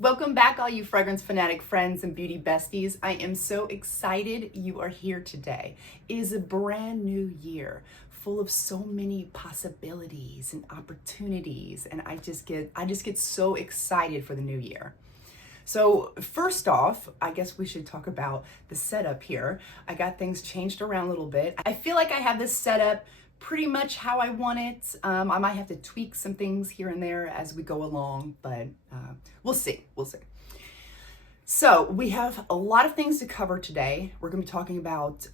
Welcome back, all you fragrance fanatic friends and beauty besties. I am so excited you are here today. It is a brand new year full of so many possibilities and opportunities, and I just get so excited for the new year. So first off, I guess we should talk about the setup here. I got things changed around a little bit. I feel like I have this setup pretty much how I want it. I might have to tweak some things here and there as we go along, but we'll see. So we have a lot of things to cover today. We're going to be talking about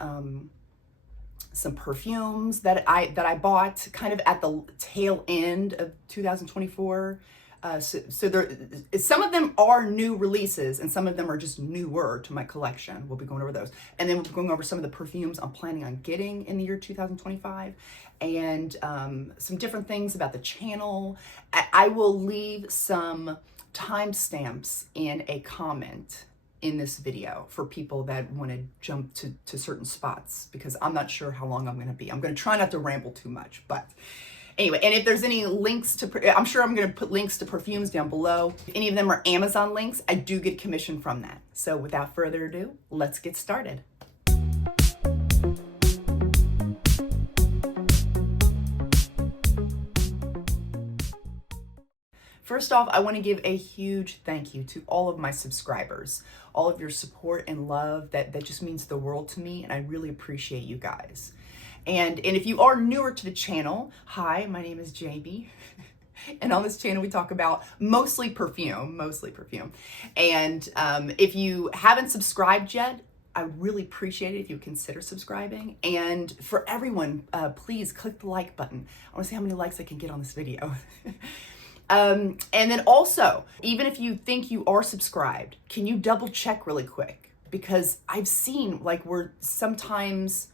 some perfumes that I bought kind of at the tail end of 2024. So there, some of them are new releases and some of them are just newer to my collection. We'll be going over those. And then we'll be going over some of the perfumes I'm planning on getting in the year 2025 and some different things about the channel. I will leave some timestamps in a comment in this video for people that want to jump to certain spots because I'm not sure how long I'm going to be. I'm going to try not to ramble too much, but anyway, and if there's any links to, I'm sure I'm going to put links to perfumes down below. If any of them are Amazon links, I do get commission from that. So without further ado, let's get started. First off, I want to give a huge thank you to all of my subscribers, all of your support and love. That just means the world to me, and I really appreciate you guys. And if you are newer to the channel, hi, my name is Jamie. And on this channel, we talk about mostly perfume. And if you haven't subscribed yet, I really appreciate it if you consider subscribing. And for everyone, please click the like button. I want to see how many likes I can get on this video. And then also, even if you think you are subscribed, can you double check really quick? Because I've seen where sometimes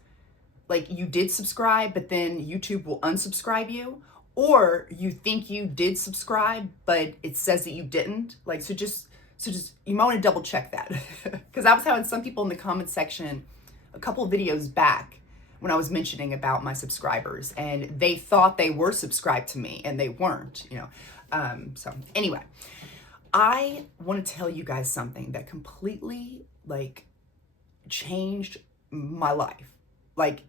you did subscribe, but then YouTube will unsubscribe you, or you think you did subscribe, but it says that you didn't. So just you might want to double check that. Because I was having some people in the comment section a couple of videos back when I was mentioning about my subscribers, and they thought they were subscribed to me and they weren't, so anyway, I want to tell you guys something that completely changed my life.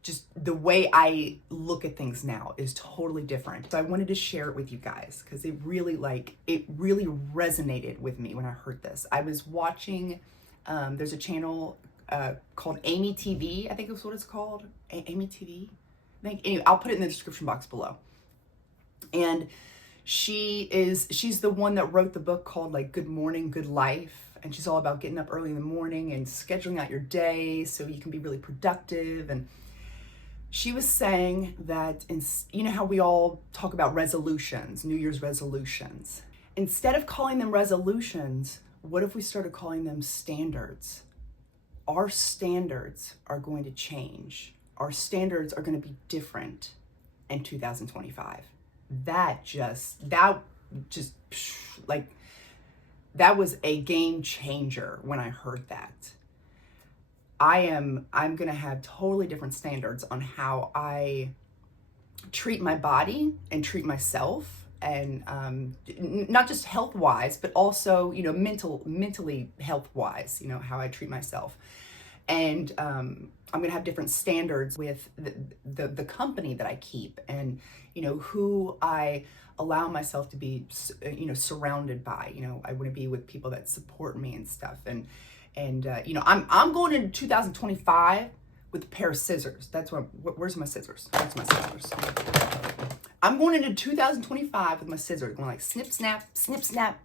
Just the way I look at things now is totally different. So I wanted to share it with you guys because it really resonated with me when I heard this. I was watching, there's a channel called Amy TV, I think is what it's called. Amy TV? Anyway, I'll put it in the description box below. And she's the one that wrote the book called Good Morning, Good Life. And she's all about getting up early in the morning and scheduling out your day so you can be really productive. And she was saying that, you know how we all talk about resolutions, New Year's resolutions. Instead of calling them resolutions, what if we started calling them standards? Our standards are going to change. Our standards are going to be different in 2025. That was a game changer when I heard that. I'm going to have totally different standards on how I treat my body and treat myself, and not just health wise, but also, mentally health wise, how I treat myself. And I'm going to have different standards with the company that I keep, and who I allow myself to be, surrounded by. I want to be with people that support me and stuff. And I'm going into 2025 with a pair of scissors. That's where's my scissors? That's my scissors. I'm going into 2025 with my scissors, going snip, snap,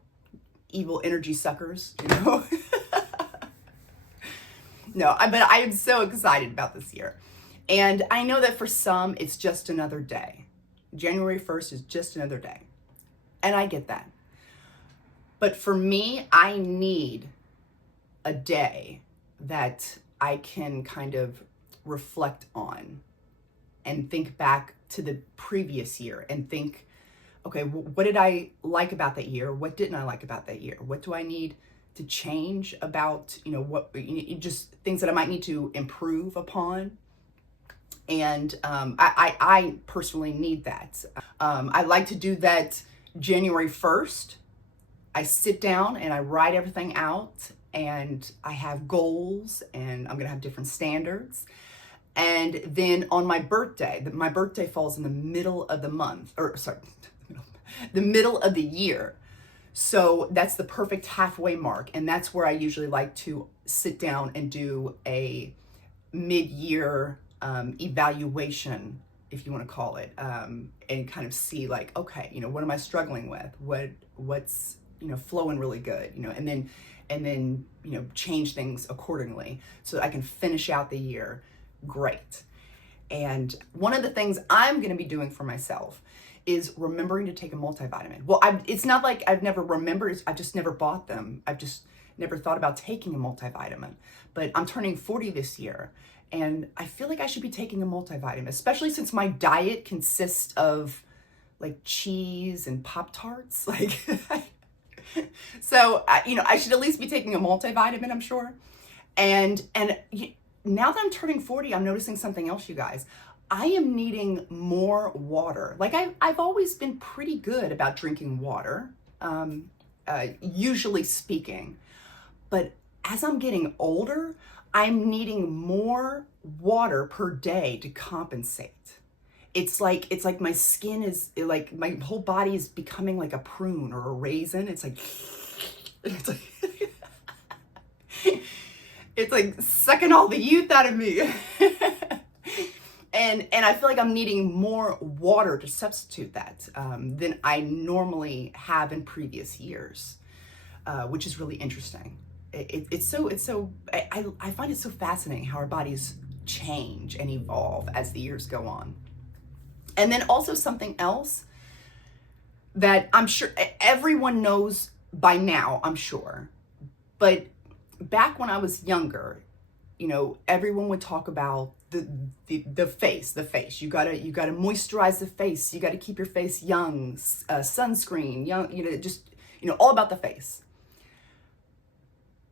evil energy suckers, No, but I am so excited about this year. And I know that for some, it's just another day. January 1st is just another day. And I get that. But for me, I need a day that I can kind of reflect on and think back to the previous year and think, okay, what did I like about that year? What didn't I like about that year? What do I need to change about, just things that I might need to improve upon? And I personally need that. I like to do that January 1st. I sit down and I write everything out, and I have goals, and I'm gonna have different standards. And then on my birthday falls in the middle of the month, or sorry, the middle of the year. So that's the perfect halfway mark. And that's where I usually like to sit down and do a mid-year evaluation, if you want to call it, and kind of see like, okay, what am I struggling with? What's, flowing really good, and then, change things accordingly so that I can finish out the year great. And one of the things I'm going to be doing for myself is remembering to take a multivitamin. Well, it's not like I've never remembered, I've just never bought them. I've just never thought about taking a multivitamin. But I'm turning 40 this year, and I feel like I should be taking a multivitamin, especially since my diet consists of like cheese and Pop-Tarts. Like, so, I should at least be taking a multivitamin, I'm sure. And now that I'm turning 40, I'm noticing something else, you guys. I am needing more water. Like I've always been pretty good about drinking water, usually speaking. But as I'm getting older, I'm needing more water per day to compensate. It's like my skin is like, my whole body is becoming like a prune or a raisin. It's like it's like sucking all the youth out of me. And I feel like I'm needing more water to substitute that than I normally have in previous years, which is really interesting. I find it so fascinating how our bodies change and evolve as the years go on. And then also something else that I'm sure everyone knows by now, I'm sure, but back when I was younger, everyone would talk about the face. You gotta moisturize the face. You gotta keep your face young, sunscreen, young, just, all about the face.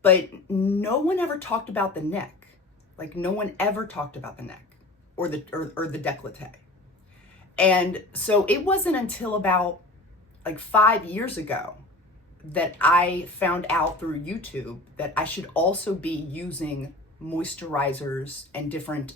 But no one ever talked about the neck. Like no one ever talked about the neck or the décolleté. And so it wasn't until about like 5 years ago that I found out through YouTube that I should also be using moisturizers and different,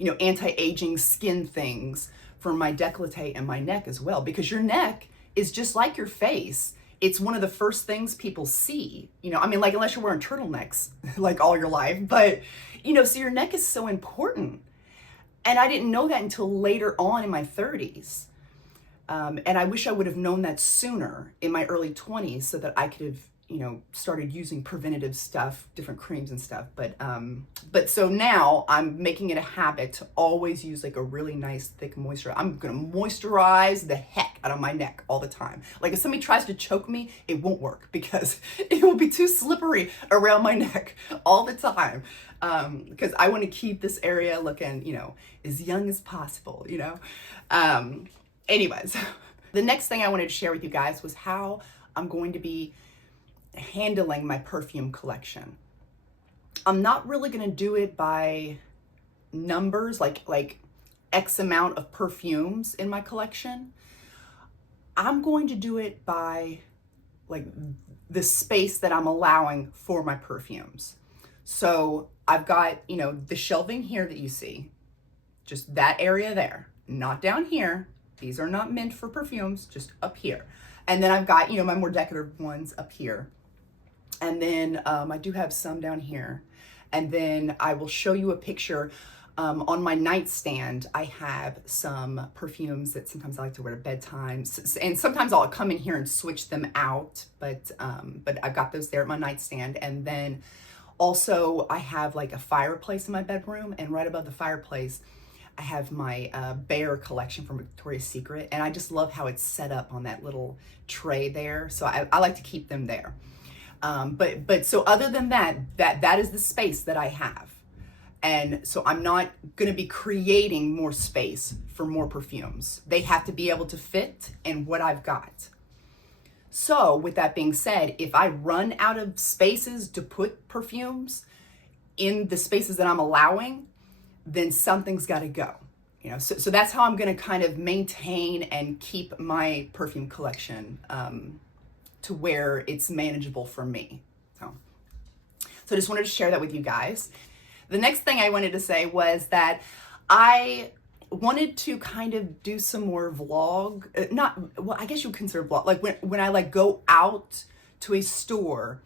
anti-aging skin things for my décolleté and my neck as well, because your neck is just like your face. It's one of the first things people see, like unless you're wearing turtlenecks like all your life, but, so your neck is so important. And I didn't know that until later on in my 30s. And I wish I would have known that sooner in my early 20s so that I could have, started using preventative stuff, different creams and stuff. But so now I'm making it a habit to always use like a really nice thick moisturizer. I'm going to moisturize the heck out of my neck all the time. Like if somebody tries to choke me, it won't work because it will be too slippery around my neck all the time. Because I want to keep this area looking, as young as possible, Anyways, the next thing I wanted to share with you guys was how I'm going to be handling my perfume collection. I'm not really going to do it by numbers, like X amount of perfumes in my collection. I'm going to do it by like the space that I'm allowing for my perfumes. So I've got, the shelving here that you see, just that area there, not down here. These are not meant for perfumes, just up here. And then I've got, my more decorative ones up here. And then I do have some down here. And then I will show you a picture. On my nightstand, I have some perfumes that sometimes I like to wear to bedtime. And sometimes I'll come in here and switch them out. But I've got those there at my nightstand. And then also I have like a fireplace in my bedroom. And right above the fireplace, I have my Bear collection from Victoria's Secret, and I just love how it's set up on that little tray there. So I like to keep them there. But so other than that is the space that I have. And so I'm not going to be creating more space for more perfumes. They have to be able to fit in what I've got. So with that being said, if I run out of spaces to put perfumes in the spaces that I'm allowing, then something's got to go, so that's how I'm going to kind of maintain and keep my perfume collection to where it's manageable for me. So I just wanted to share that with you guys. The next thing I wanted to say was that I wanted to kind of do some more vlog, I guess you would consider vlog, like when I like go out to a store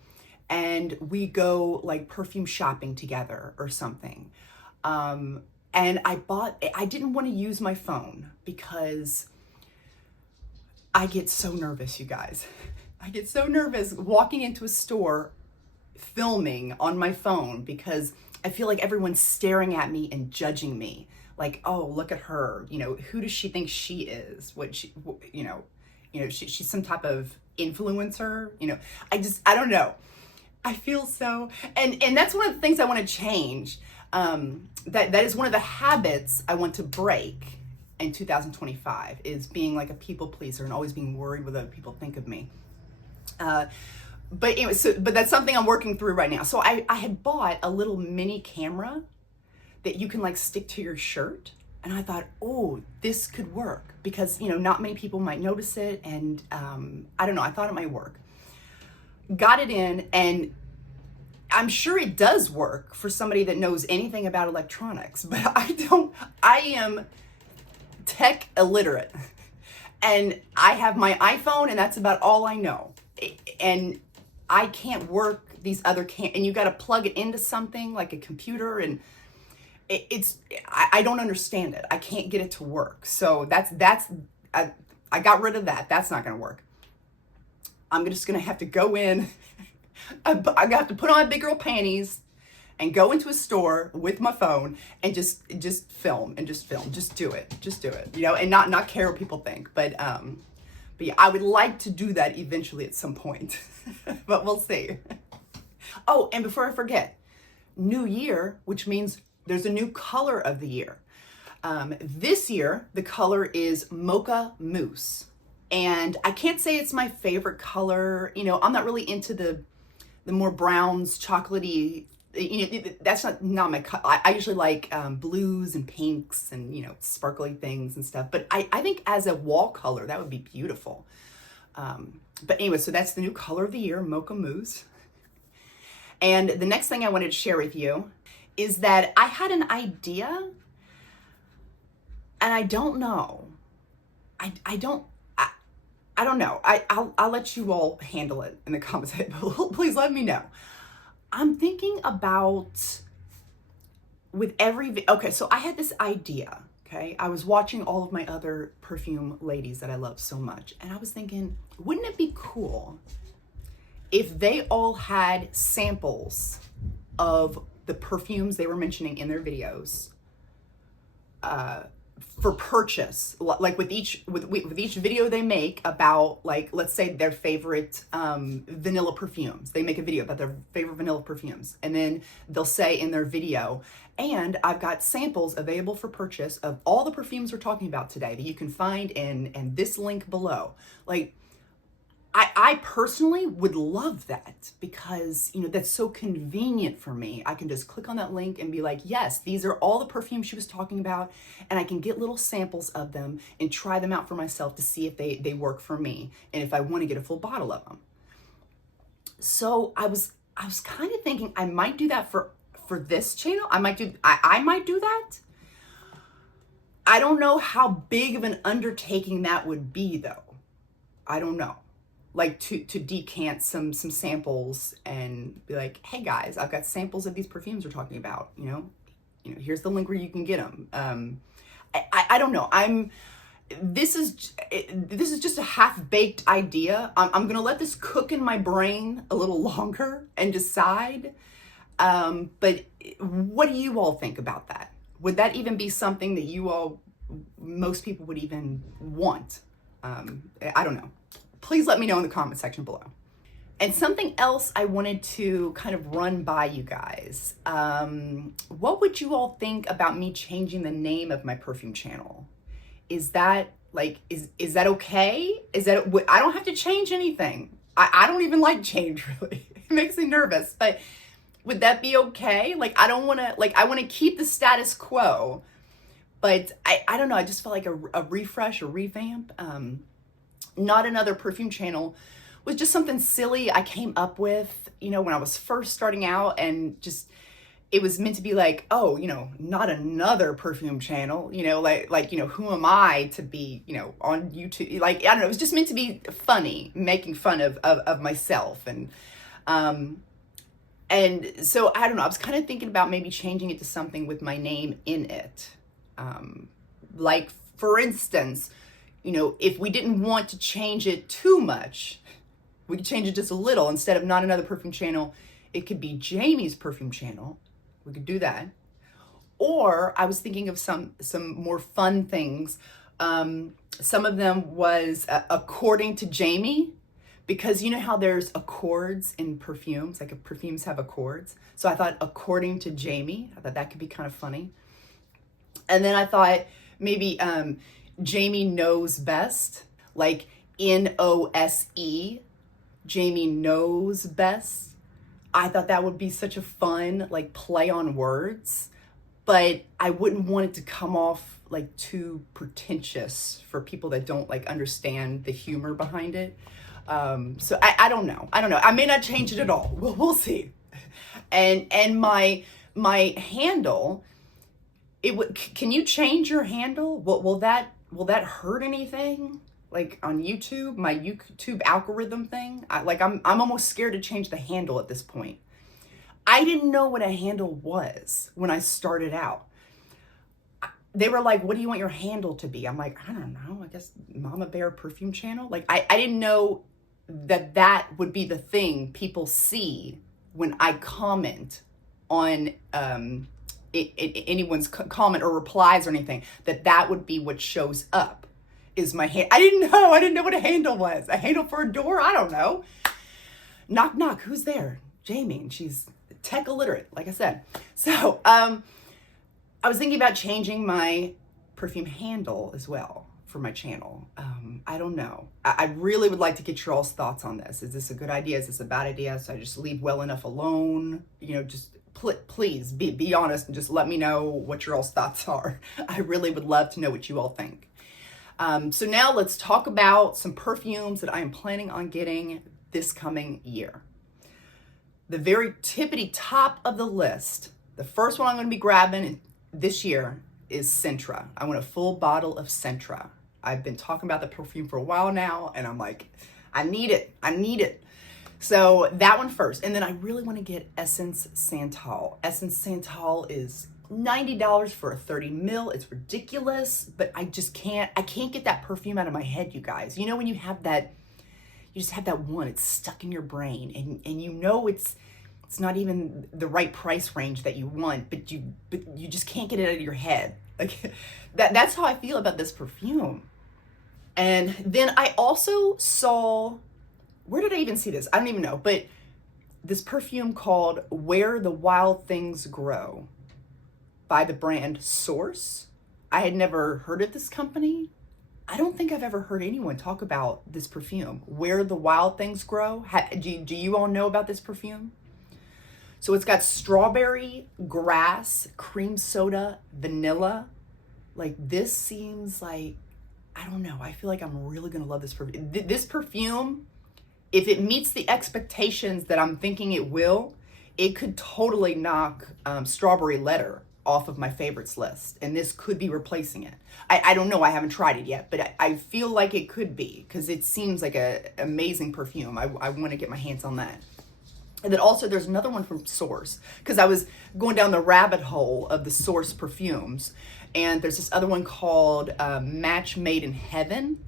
and we go like perfume shopping together or something. And I didn't want to use my phone because I get so nervous, you guys. I get so nervous walking into a store filming on my phone because I feel like everyone's staring at me and judging me. Like, oh, look at her. You know, who does she think she is? She's some type of influencer. You know, I don't know. I feel so, and that's one of the things I want to change. That is one of the habits I want to break in 2025 is being like a people pleaser and always being worried what other people think of me. But anyway, but that's something I'm working through right now. So I had bought a little mini camera that you can like stick to your shirt. And I thought, oh, this could work because, you know, not many people might notice it. And I don't know, I thought it might work. Got it in, and I'm sure it does work for somebody that knows anything about electronics, but I am tech illiterate. And I have my iPhone and that's about all I know. And I can't work these other and you got to plug it into something like a computer, and I don't understand it. I can't get it to work. So I got rid of that. That's not going to work. I'm just going to have to go in. I have to put on my big girl panties and go into a store with my phone and just film. Just do it. You know, and not care what people think. But yeah, I would like to do that eventually at some point, but we'll see. Oh, and before I forget, new year, which means there's a new color of the year. This year, the color is Mocha Mousse. And I can't say it's my favorite color. You know, I'm not really into the more browns, chocolatey, you know, that's not my color. I usually like blues and pinks and, you know, sparkly things and stuff. But I think as a wall color, that would be beautiful. But anyway, so that's the new color of the year, Mocha Mousse. And the next thing I wanted to share with you is that I had an idea, and I don't know. I don't know. I'll let you all handle it in the comments. Please let me know. I'm thinking about okay, so I had this idea, okay? I was watching all of my other perfume ladies that I love so much, and I was thinking, wouldn't it be cool if they all had samples of the perfumes they were mentioning in their videos for purchase, like with each video they make about, like, let's say their favorite vanilla perfumes. They make a video about their favorite vanilla perfumes, and then they'll say in their video, and I've got samples available for purchase of all the perfumes we're talking about today that you can find in this link below. Like, I personally would love that because, you know, that's so convenient for me. I can just click on that link and be like, yes, these are all the perfumes she was talking about, and I can get little samples of them and try them out for myself to see if they work for me and if I want to get a full bottle of them. So I was kind of thinking I might do that for this channel. I might do that. I don't know how big of an undertaking that would be, though. I don't know. Like to decant some samples and be like, hey guys, I've got samples of these perfumes we're talking about, you know, here's the link where you can get them. I don't know. This is just a half-baked idea. I'm gonna let this cook in my brain a little longer and decide. But what do you all think about that? Would that even be something that most people would even want? I don't know. Please let me know in the comment section below. And something else I wanted to kind of run by you guys. What would you all think about me changing the name of my perfume channel? Is that like, is that okay? I don't have to change anything. I don't even like change, really. It makes me nervous, but would that be okay? Like, I want to keep the status quo, but I don't know. I just felt like a refresh, a revamp. Not another perfume channel was just something silly I came up with, you know, when I was first starting out, and just, it was meant to be like, oh, you know, not another perfume channel, you know, like, you know, who am I to be, you know, on YouTube? Like, I don't know, it was just meant to be funny, making fun of myself. And so, I don't know, I was kind of thinking about maybe changing it to something with my name in it. Like, for instance, you know, if we didn't want to change it too much, we could change it just a little. Instead of not another perfume channel, it could be Jamie's perfume channel. We could do that. Or I was thinking of some more fun things. Some of them was according to Jamie, because you know how there's accords in perfumes, like perfumes have accords. So I thought according to Jamie, I thought that could be kind of funny. And then I thought maybe Jamie knows best, like N-O-S-E, Jamie knows best. I thought that would be such a fun, like, play on words, but I wouldn't want it to come off like too pretentious for people that don't like understand the humor behind it. So I don't know. I may not change it at all. We'll see. And my handle, can you change your handle? Will that hurt anything? Like on YouTube, my YouTube algorithm thing? I'm almost scared to change the handle at this point. I didn't know what a handle was when I started out. They were like, what do you want your handle to be? I'm like, I don't know, I guess Mama Bear Perfume Channel. Like, I didn't know that would be the thing people see when I comment on anyone's comment or replies or anything, that would be what shows up is my hand. I didn't know what a handle was. A handle for a door? I don't know. Knock, knock. Who's there? Jamie. And she's tech illiterate, like I said. So I was thinking about changing my perfume handle as well for my channel. I don't know. I really would like to get your all's thoughts on this. Is this a good idea? Is this a bad idea? So I just leave well enough alone? You know, just please be honest and just let me know what your all's thoughts are. I really would love to know what you all think. So now let's talk about some perfumes that I am planning on getting this coming year. The very tippity top of the list, the first one I'm going to be grabbing this year is Centra. I want a full bottle of Centra. I've been talking about the perfume for a while now, and I'm like, I need it. So that one first. And then I really want to get Essence Santal. Essence Santal is $90 for a 30 ml. It's ridiculous, but I can't get that perfume out of my head, you guys. You know, when you have that, you just have that one, it's stuck in your brain, and you know it's not even the right price range that you want, but you just can't get it out of your head. Like that's how I feel about this perfume. And then I also saw, where did I even see this? I don't even know, but this perfume called Where the Wild Things Grow by the brand Source. I had never heard of this company. I don't think I've ever heard anyone talk about this perfume, Where the Wild Things Grow. Do you all know about this perfume? So it's got strawberry, grass, cream soda, vanilla. Like, this seems like, I don't know, I feel like I'm really gonna love this perfume. This perfume, if it meets the expectations that I'm thinking it will, it could totally knock Strawberry Letter off of my favorites list, and this could be replacing it. I don't know, I haven't tried it yet, but I feel like it could be, because it seems like an amazing perfume. I want to get my hands on that. And then also there's another one from Source, because I was going down the rabbit hole of the Source perfumes, and there's this other one called Match Made in Heaven,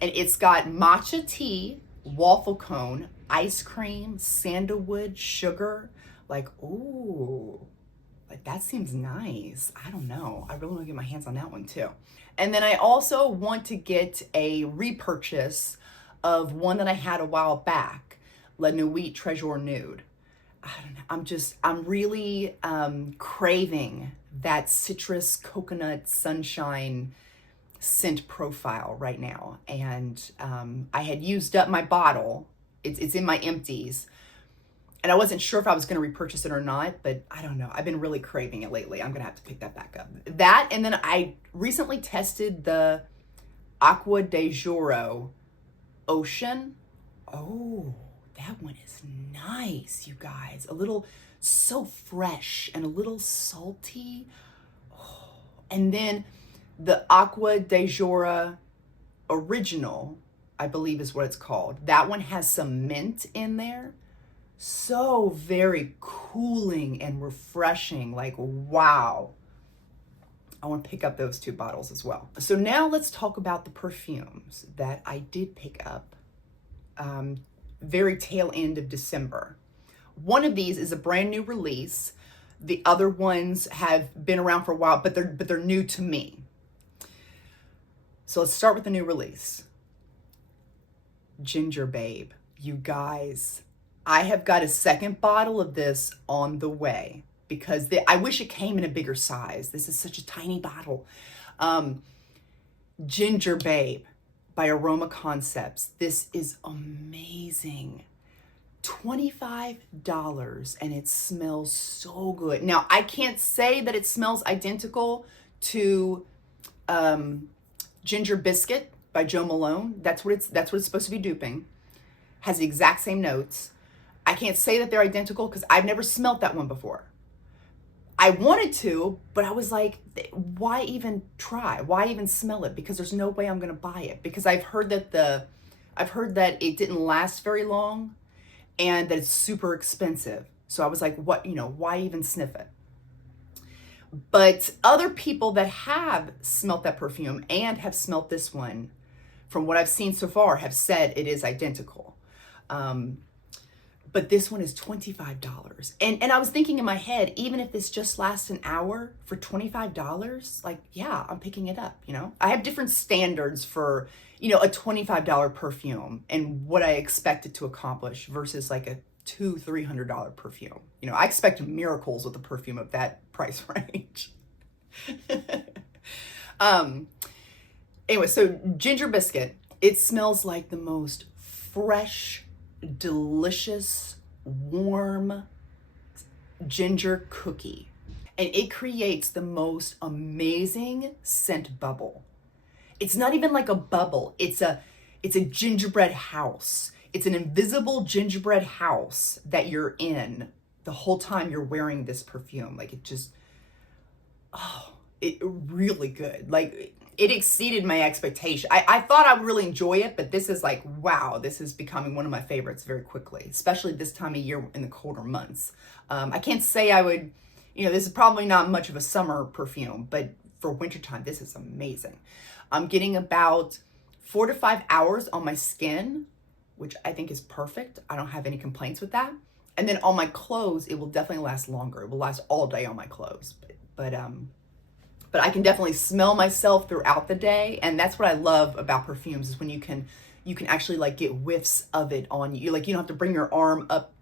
and it's got matcha tea, waffle cone, ice cream, sandalwood, sugar. Like, ooh, like that seems nice. I don't know. I really want to get my hands on that one too. And then I also want to get a repurchase of one that I had a while back, La Nuit Treasure Nude. I don't know. I'm really craving that citrus coconut sunshine scent profile right now. And I had used up my bottle. It's in my empties. And I wasn't sure if I was going to repurchase it or not, but I don't know. I've been really craving it lately. I'm going to have to pick that back up. That, and then I recently tested the Acqua di Giuro Ocean Oh, that one is nice, you guys. A little so fresh and a little salty. Oh, and then the Aqua de Jora Original, I believe is what it's called. That one has some mint in there. So very cooling and refreshing. Like, wow. I want to pick up those 2 bottles as well. So now let's talk about the perfumes that I did pick up very tail end of December. One of these is a brand new release. The other ones have been around for a while, but they're new to me. So let's start with the new release. Ginger Babe. You guys, I have got a second bottle of this on the way because I wish it came in a bigger size. This is such a tiny bottle. Ginger Babe by Aroma Concepts. This is amazing. $25 and it smells so good. Now, I can't say that it smells identical to Ginger Biscuit by Jo Malone. That's what it's supposed to be duping. Has the exact same notes. I can't say that they're identical because I've never smelt that one before. I wanted to, but I was like, why even try? Why even smell it? Because there's no way I'm going to buy it. Because I've heard that it didn't last very long and that it's super expensive. So I was like, what, why even sniff it? But other people that have smelt that perfume and have smelt this one, from what I've seen so far, have said it is identical. But this one is $25. And I was thinking in my head, even if this just lasts an hour for $25, like, yeah, I'm picking it up, I have different standards for, a $25 perfume and what I expect it to accomplish versus like a $200-$300 perfume. I expect miracles with a perfume of that price range. Anyway, so Ginger Biscuit, it smells like the most fresh, delicious, warm ginger cookie. And it creates the most amazing scent bubble. It's not even like a bubble. It's a gingerbread house. It's an invisible gingerbread house that you're in the whole time you're wearing this perfume. Like it really good. Like it exceeded my expectation. I thought I would really enjoy it, but this is like, wow, this is becoming one of my favorites very quickly, especially this time of year in the colder months. I can't say I would, this is probably not much of a summer perfume, but for wintertime, this is amazing. I'm getting about 4 to 5 hours on my skin, which I think is perfect. I don't have any complaints with that. And then on my clothes, it will definitely last longer. It will last all day on my clothes. But I can definitely smell myself throughout the day. And that's what I love about perfumes is when you can actually like get whiffs of it on you. Like you don't have to bring your arm up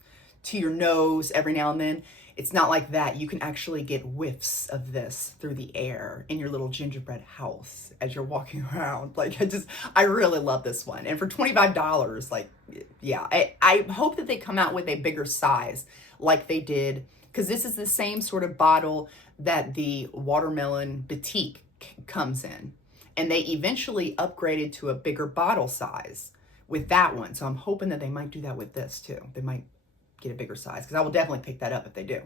to your nose every now and then. It's not like that. You can actually get whiffs of this through the air in your little gingerbread house as you're walking around. Like I really love this one. And for $25, like, yeah, I hope that they come out with a bigger size like they did, because this is the same sort of bottle that the Watermelon Batik comes in. And they eventually upgraded to a bigger bottle size with that one. So I'm hoping that they might do that with this too. They might get a bigger size, because I will definitely pick that up if they do.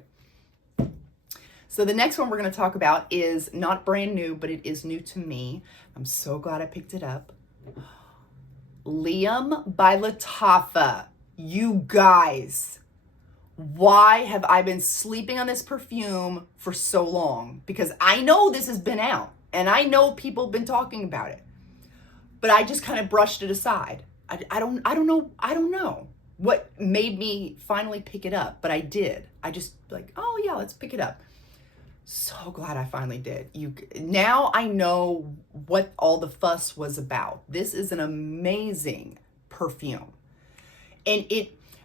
So the next one we're going to talk about is not brand new, but it is new to me. I'm so glad I picked it up. Liam by Lattafa. You guys, why have I been sleeping on this perfume for so long? Because I know this has been out and I know people have been talking about it, but I just kind of brushed it aside. I don't know what made me finally pick it up, but I did. I just like, oh yeah, let's pick it up. So glad I finally did. Now I know what all the fuss was about. This is an amazing perfume. And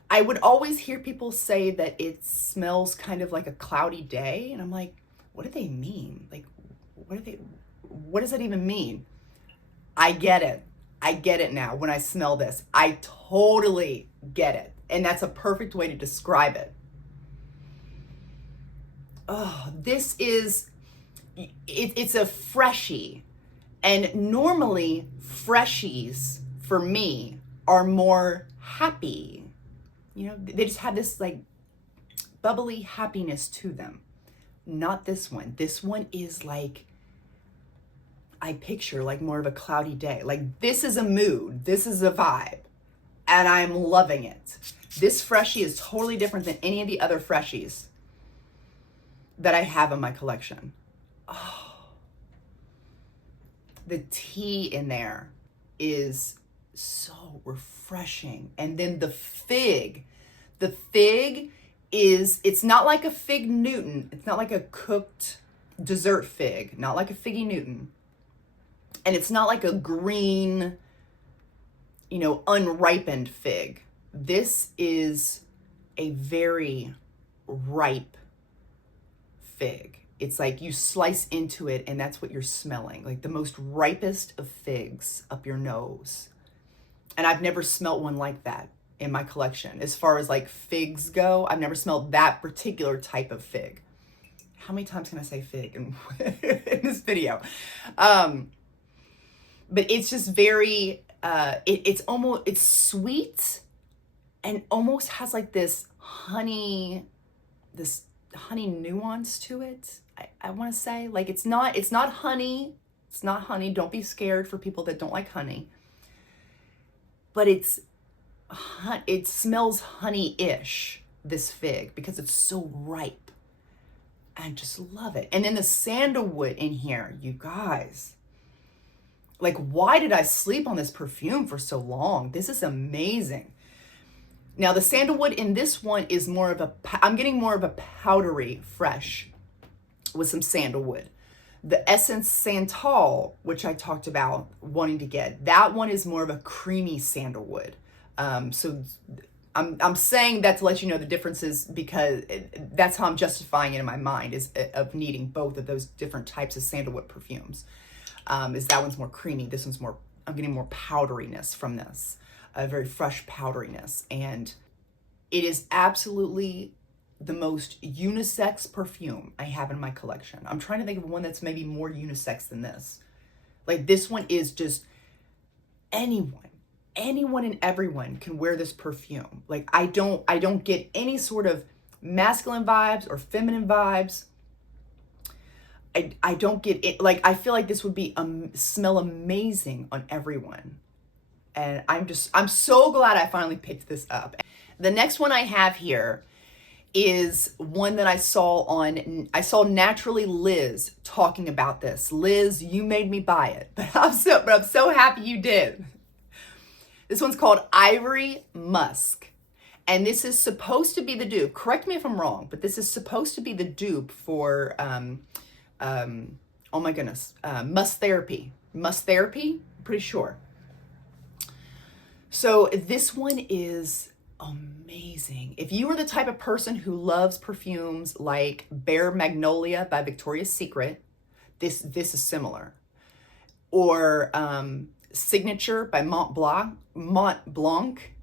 I would always hear people say that it smells kind of like a cloudy day. And I'm like, what do they mean? Like, what does that even mean? I get it. I get it now when I smell this. I totally get it. And that's a perfect way to describe it. Oh, this is, it's a freshie. And normally freshies for me are more happy. You know, they just have this like bubbly happiness to them. Not this one. This one is like, I picture like more of a cloudy day. Like this is a mood, this is a vibe, and I'm loving it. This freshie is totally different than any of the other freshies that I have in my collection. Oh, the tea in there is so refreshing. And then the fig is, it's not like a fig Newton. It's not like a cooked dessert fig, not like a figgy Newton. And it's not like a green, you know, unripened fig. This is a very ripe fig. It's like you slice into it and that's what you're smelling, like the most ripest of figs up your nose. And I've never smelt one like that in my collection. As far as like figs go, I've never smelled that particular type of fig. How many times can I say fig in this video? But it's just very, it's sweet and almost has like this honey nuance to it. I want to say, like, it's not honey. It's not honey. Don't be scared for people that don't like honey. But it smells honey-ish, this fig, because it's so ripe. I just love it. And then the sandalwood in here, you guys. Like, why did I sleep on this perfume for so long? This is amazing. Now, the sandalwood in this one is more of I'm getting more of a powdery fresh with some sandalwood. The Essence Santal, which I talked about wanting to get, that one is more of a creamy sandalwood. So I'm saying that to let you know the differences, because that's how I'm justifying it in my mind, is of needing both of those different types of sandalwood perfumes. Is that one's more creamy. This one's more, I'm getting more powderiness from this. A very fresh powderiness, and it is absolutely the most unisex perfume I have in my collection. I'm trying to think of one that's maybe more unisex than this. Like, this one is just anyone and everyone can wear this perfume. Like, I don't get any sort of masculine vibes or feminine vibes. I don't get it. Like, I feel like this would be smell amazing on everyone. And I'm so glad I finally picked this up. The next one I have here is one that I saw Naturally Liz talking about this. Liz, you made me buy it, but I'm so happy you did. This one's called Ivory Musk. And this is supposed to be the dupe. Correct me if I'm wrong, but this is supposed to be the dupe for, oh my goodness, Musk Therapy. Musk Therapy? Pretty sure. So this one is amazing. If you are the type of person who loves perfumes like Bare Magnolia by Victoria's Secret, this is similar. Or Signature by Mont Blanc,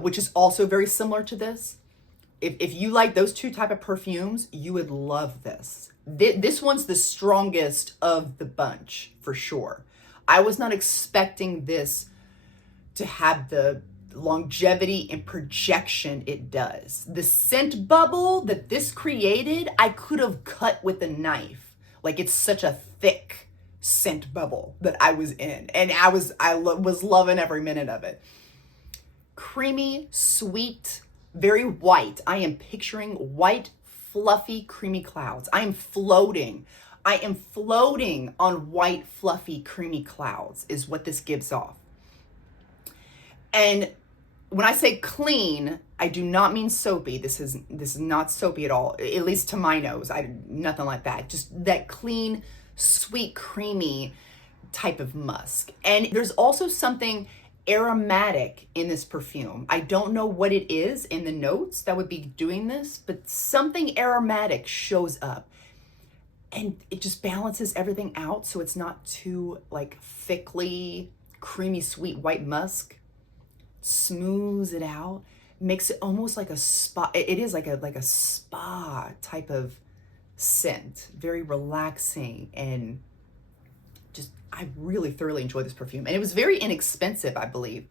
which is also very similar to this. If you like those two type of perfumes, you would love this. This one's the strongest of the bunch, for sure. I was not expecting this to have the longevity and projection it does. The scent bubble that this created, I could have cut with a knife. Like, it's such a thick scent bubble that I was in, and I was loving every minute of it. Creamy, sweet, very white. I am picturing white, fluffy, creamy clouds. I am floating on white, fluffy, creamy clouds is what this gives off. And when I say clean, I do not mean soapy. This is not soapy at all, at least to my nose. Nothing like that. Just that clean, sweet, creamy type of musk. And there's also something aromatic in this perfume. I don't know what it is in the notes that would be doing this, but something aromatic shows up. And it just balances everything out, so it's not too like thickly creamy, sweet white musk. Smooths it out, makes it almost like a spa. It is like a spa type of scent, very relaxing, and just I really thoroughly enjoy this perfume. And it was very inexpensive, I believe.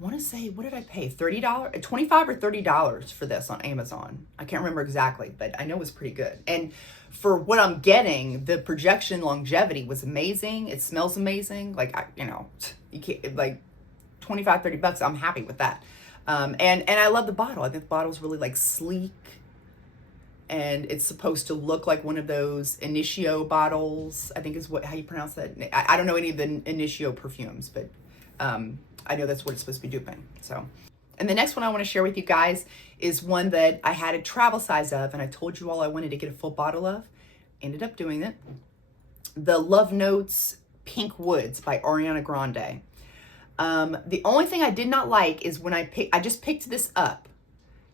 want to say, what did I pay? $30, $25 or $30 for this on Amazon. I can't remember exactly, but I know it was pretty good. And for what I'm getting, the projection longevity was amazing. It smells amazing. Like, you can't, like 25, $30, I'm happy with that. And I love the bottle. I think the bottle's really like sleek, and it's supposed to look like one of those Initio bottles, I think is how you pronounce that. I don't know any of the Initio perfumes, but I know that's what it's supposed to be duping. So, and the next one I want to share with you guys is one that I had a travel size of, and I told you all I wanted to get a full bottle of. Ended up doing it. The Love Notes Pink Woods by Ariana Grande. The only thing I did not like is when I just picked this up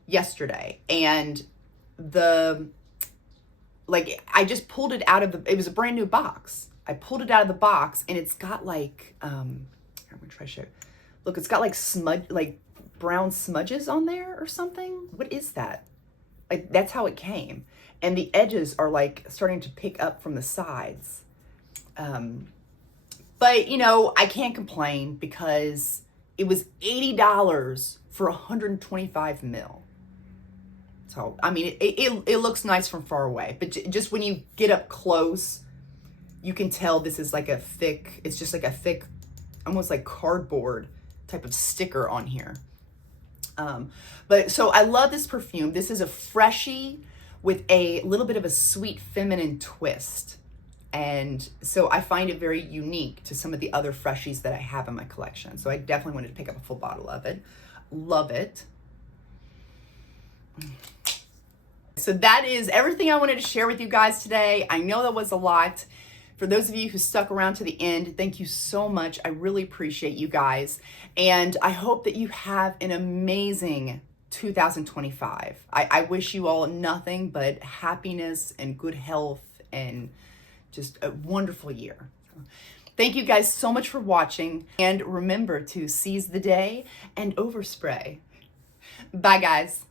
yesterday, and I just pulled it out of it was a brand new box. I pulled it out of the box, and it's got like, I'm gonna try to show. Look, it's got like like brown smudges on there or something. What is that? Like, that's how it came. And the edges are like starting to pick up from the sides. But I can't complain because it was $80 for 125 ml. So, I mean, it looks nice from far away, but just when you get up close, you can tell this is like it's just like a thick, almost like cardboard type of sticker on here. But so I love this perfume. This is a freshie with a little bit of a sweet feminine twist. And so I find it very unique to some of the other freshies that I have in my collection. So I definitely wanted to pick up a full bottle of it. Love it. So that is everything I wanted to share with you guys today. I know that was a lot. For those of you who stuck around to the end, thank you so much. I really appreciate you guys. And I hope that you have an amazing 2025. I wish you all nothing but happiness and good health and just a wonderful year. Thank you guys so much for watching. And remember to seize the day and overspray. Bye, guys.